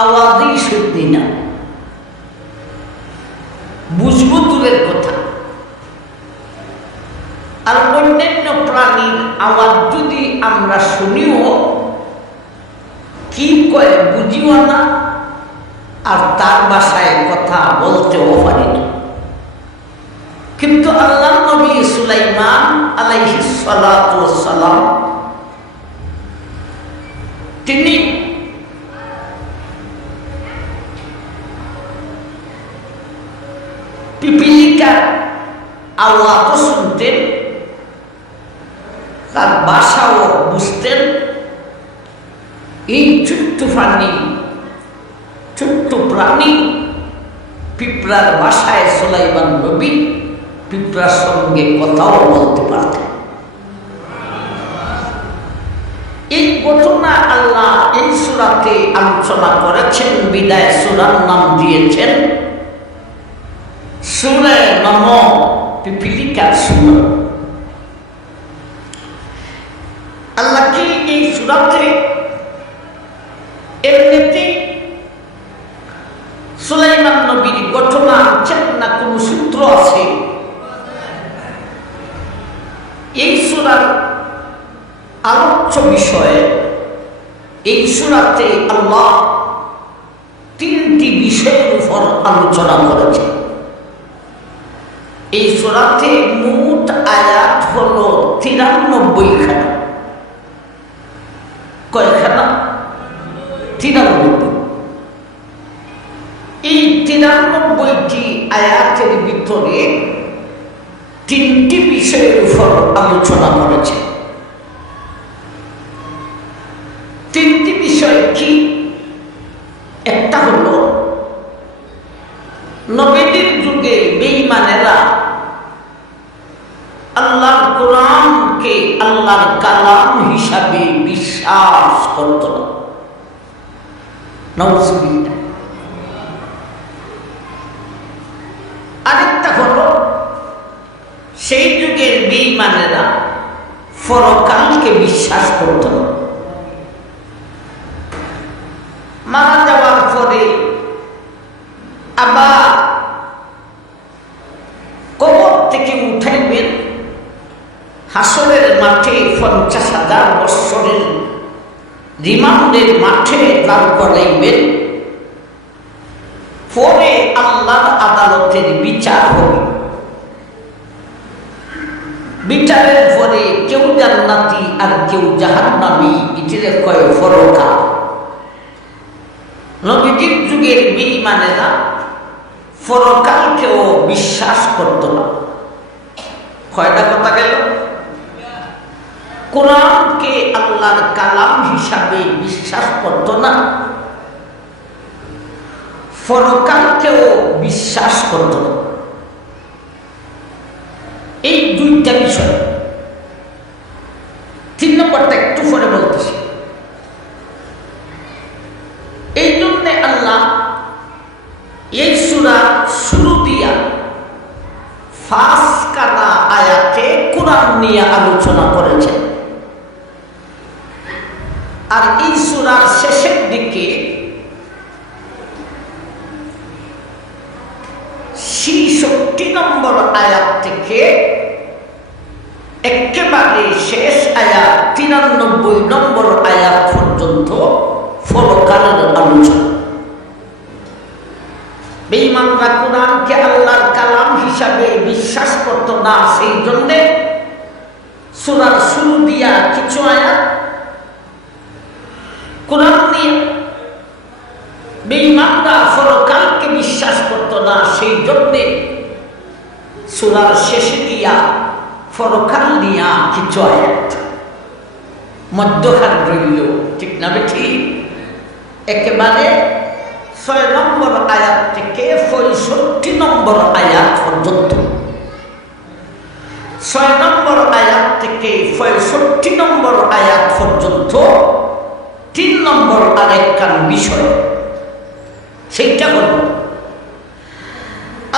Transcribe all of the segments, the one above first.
আওয়াজই শুনবি না, বুঝবো দূরের কথা। আর অন্যান্য প্রাণীর আওয়াজ যদি আমরা শুনিও, কি কয় বুঝিও না, আর তার ভাষায় কথা বলতেও পারি না। কিন্তু আল্লাহ নবী সুলাইমান আলাইহিস সালাতু ওয়াস সালাম তিনি পিপিলিকার আওয়াজও শুনতেন, তার ভাষাও বুঝতেন। এই ছোট্ট প্রাণী পিঁপড়ার ভাষায় সুলাইমান নবী পিঁপড়ার সঙ্গে কথাও বলতে পারতেন। এই ঘটনা আল্লাহ এই সূরাতে আলোচনা করেছেন, বিদায় সূরার নাম দিয়েছেন সূরা নমঃ, পিপিলিকার সূরা। আল্লাহ কি এই সূরাতে এমনিতেই সুলাইমান নবীর ঘটনা আনছেন না কোন সূত্র আছে? এই সূরার আলোচ্য বিষয়ে এই সূরাতে আল্লাহ তিনটি বিষয়ের উপর আলোচনা করেছেন। এই সূরাতে মোট আয়াত হলো 93 খানা। কয়খানা? 93। এই 93টি আয়াতের ভিতরে তিনটি বিষয়ের উপর আলোচনা করেছে। তিনটি বিষয় কি? একটা হলো নবীদের যুগে বেঈমানেরা আল্লাহর কোরআনকে আল্লাহর কালাম হিসাবে বিশ্বাস করত না। নাউযুবিল্লাহ। আরেকটা হলো সেই যুগের বেঈমানেরা পরকালকে বিশ্বাস করত না। মারা যাওয়ার পরে আবার কবর থেকে উঠাইবেন, হাসরের মাঠে 50,000 বৎসরের রিমান্ডের মাঠে দাঁড় করাইবেন, পরে আল্লাহর আদালতের বিচার হবে। বিচারের পরে কেউ জান্নাতি আর কেউ জাহান্নামী, এটিরে কয় পরকাল। নবীজির যুগের বেঈমানেরা পরকালকেও বিশ্বাস করত না। কয়টা কথা গেল? কোরআনকে আল্লাহর কালাম হিসাবে বিশ্বাস করত না, পরকালকেও বিশ্বাস করত না। এই দুইটা বিষয়। 3 নম্বরটা একটু পরে বলতেছি। এই জন্যে আল্লাহ এই সূরা শুরু দিয়া 5 খানা আয়াতে কোরআন নিয়ে আলোচনা করেছেন। আর এই সূরার শেষের দিকে 66 নম্বর আয়াত থেকে একেবারে শেষ আয়াত 93 নম্বর আয়াত পর্যন্ত পরকালের আলোচনা। বেঈমানরা কোরআনকে আল্লাহর কালাম হিসাবে বিশ্বাস করত না, সেই জন্যে সূরার শুরু দিয়া কিছু আয়াত কোরআন নিয়ে। বেঈমানরা পরকালকে বিশ্বাস করত না, সেই জন্যে সূরার শেষে দিয়া পরকাল নিয়া কিছু আয়াত মধ্যখান রইল। ঠিক না ঠিক? একেবারে 6 নম্বর আয়াত থেকে 65 নম্বর আয়াত পর্যন্ত, 6 নম্বর আয়াত থেকে 65 নম্বর আয়াত পর্যন্ত 3 নম্বর আরেকখান বিষয়। সেইটা হল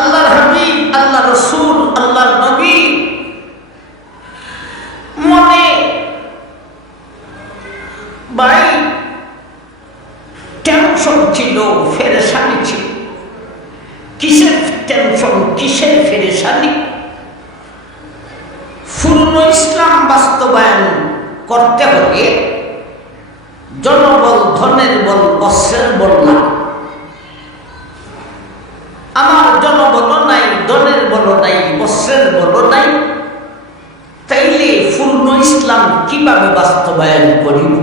আল্লাহর হাবিব, আল্লাহ রসুল, আল্লাহর নবী মনে টেনশন ছিল, ফেরেশানি ছিল। কিসের টেনশন, কিসের ফেরেশানি? পূর্ণ ইসলাম বাস্তবায়ন করতে হবে জনবল, ধনের বল, অস্ত্রের বল না। আমার জনবল নাই, ধনের বল নাই, অস্ত্রের বল নাই, তাইলে পূর্ণ ইসলাম কিভাবে বাস্তবায়ন করিব?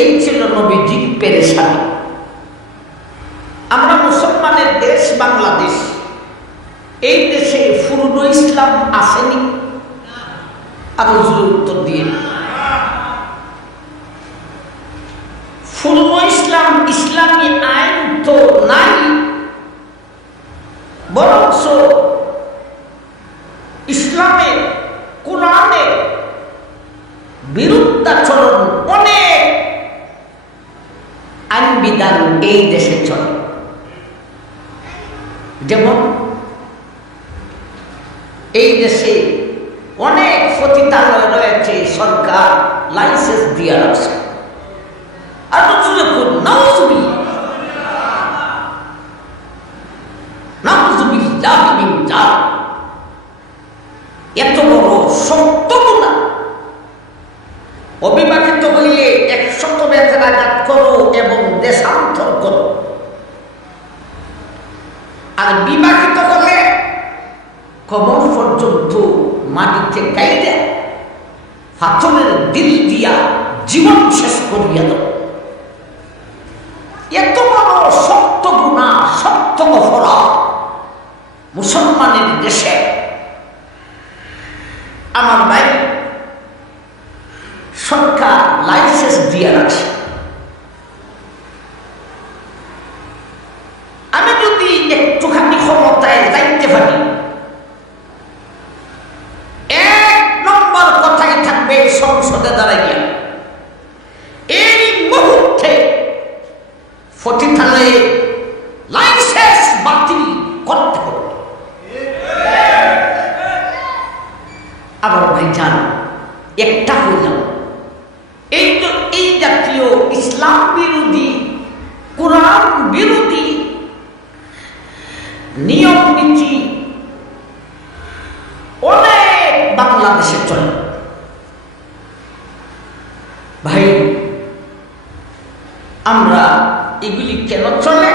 এই ছিল নবীজির পেরেশানি। আমরা মুসলমানের দেশ বাংলাদেশ, এই দেশে পূর্ণ ইসলাম আসেনি। আরো উত্তর দিয়ে, পূর্ণ ইসলাম, ইসলামী আইন তো নাই, বরঞ্চ ইসলামের, কোরআনের বিরুদ্ধাচরণ অনেক আইন বিধান এই দেশে চলে। যেমন এই দেশে অনেক পতিতালয় রয়েছে, সরকার লাইসেন্স দিয়ে রাখছে। আর এত বড় সত্য গুণা, অবিবাহিত হইলে 100 বেতনাঘাত করো এবং দেশান্তর করো, আর বিবাহিত হলে কবর পর্যন্ত মাটিতে গাইলে পাথরের দিল দিয়া জীবন শেষ করিয়া দাও। এত বড় সত্য গুণা, সত্য অপরাধ মুসলমানের দেশে। আমার ভাই, সরকার লাইসেন্স দিয়ে রাখছে। আমি যদি একটুখানি ক্ষমতায় যাইতে পারি, 1 নম্বর কথাই থাকবে সংসদে দাঁড়াইয়া এই মুহূর্তে পতিতালয়ে লাইসেন্স বাতিল করতে হবে। আবার ভাই জান, একটা হইলাম এই তো এই জাতীয় ইসলাম বিরোধী, কোরআন বিরোধী নিয়ম নীতি অনেক বাংলাদেশে চলে। ভাই, আমরা এগুলি কেন চলে?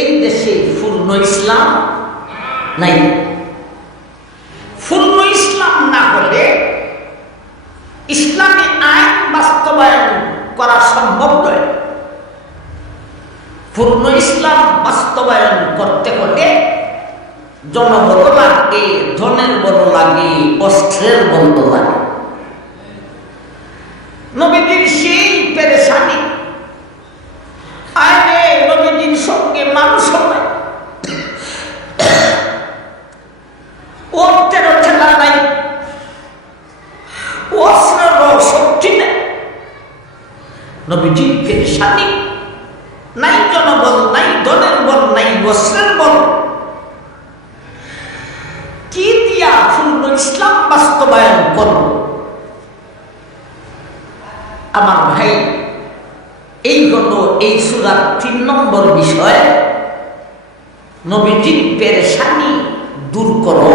এই দেশে পূর্ণ ইসলাম নাই। পূর্ণ ইসলাম না হলে ইসলামী আইন বাস্তবায়ন করা সম্ভব নয়। পূর্ণ ইসলাম বাস্তবায়ন করতে হলে জনবল লাগে, ধনের বল লাগে, অস্ত্রের বল লাগে। নবীজির সেই পেরেশানি, আরে নবীজির সঙ্গে মানুষ হয়, অর্থের ঠেলা নাই, অস্ত্রের শক্তি নেই। নবীজির পেরেশানি, নাই জনবল, নাই ধনের বল, নাই অস্ত্রের বল। কি দিয়া পূর্ণ ইসলাম বাস্তবায়ন করব? আমার ভাই, এই হলো এই সূরার 3 নম্বর বিষয়। নবীজির পেরেশানি দূর করো।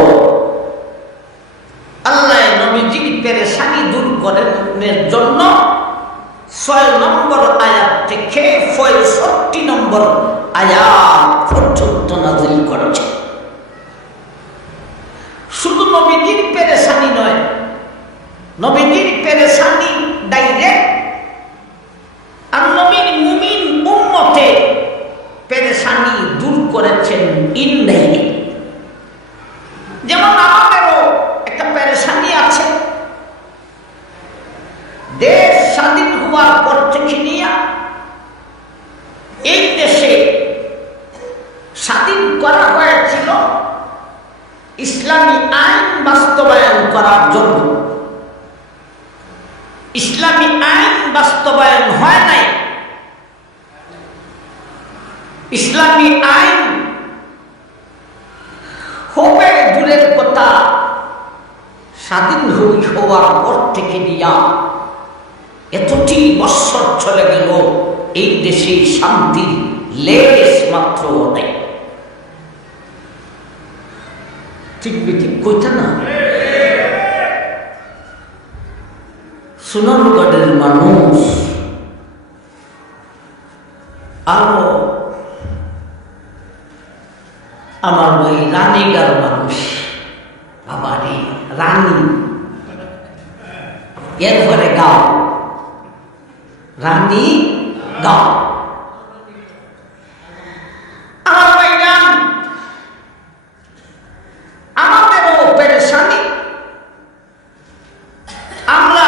আল্লাহ নবীজির পেরেশানি দূর করার জন্য 6 নম্বর আয়াত থেকে 65 নম্বর আয়াত পর্যন্ত নাযিল করেছে। শুধু নবীজির পেরেশানি নয়, নবীজির পেরেশানি ডাইরেক্ট আর নবীর মুমিন উম্মতে পেরেশানি দূর করেছেন ইনডাইরেক্ট। যেমন আমাদেরও একটা পেরেশানি আছে। দেশ স্বাধীন হওয়ার পর থেকে নিয়ে এই দেশে স্বাধীন করা হয়েছিল ইসলামী আইন বাস্তবায়ন করার জন্য। ইসলামী আইন বাস্তবায়ন হয় নাই। ইসলামী আইন হবে দূরের কথা, স্বাধীন হওয়ার পর থেকে নিয়া এতটি বৎসর চলে গেল, এই দেশে শান্তির লেশ মাত্র নেই। ঠিক বেঠিক কইতা না? সোনারগড়ের মানুষ আরো আমার ভাই রানীগার মানুষ, আবার রানী, এরপরে গাঁও, রানী গাঁও। আমার ভাইজান, আমাদেরও পেরেশানি। আমরা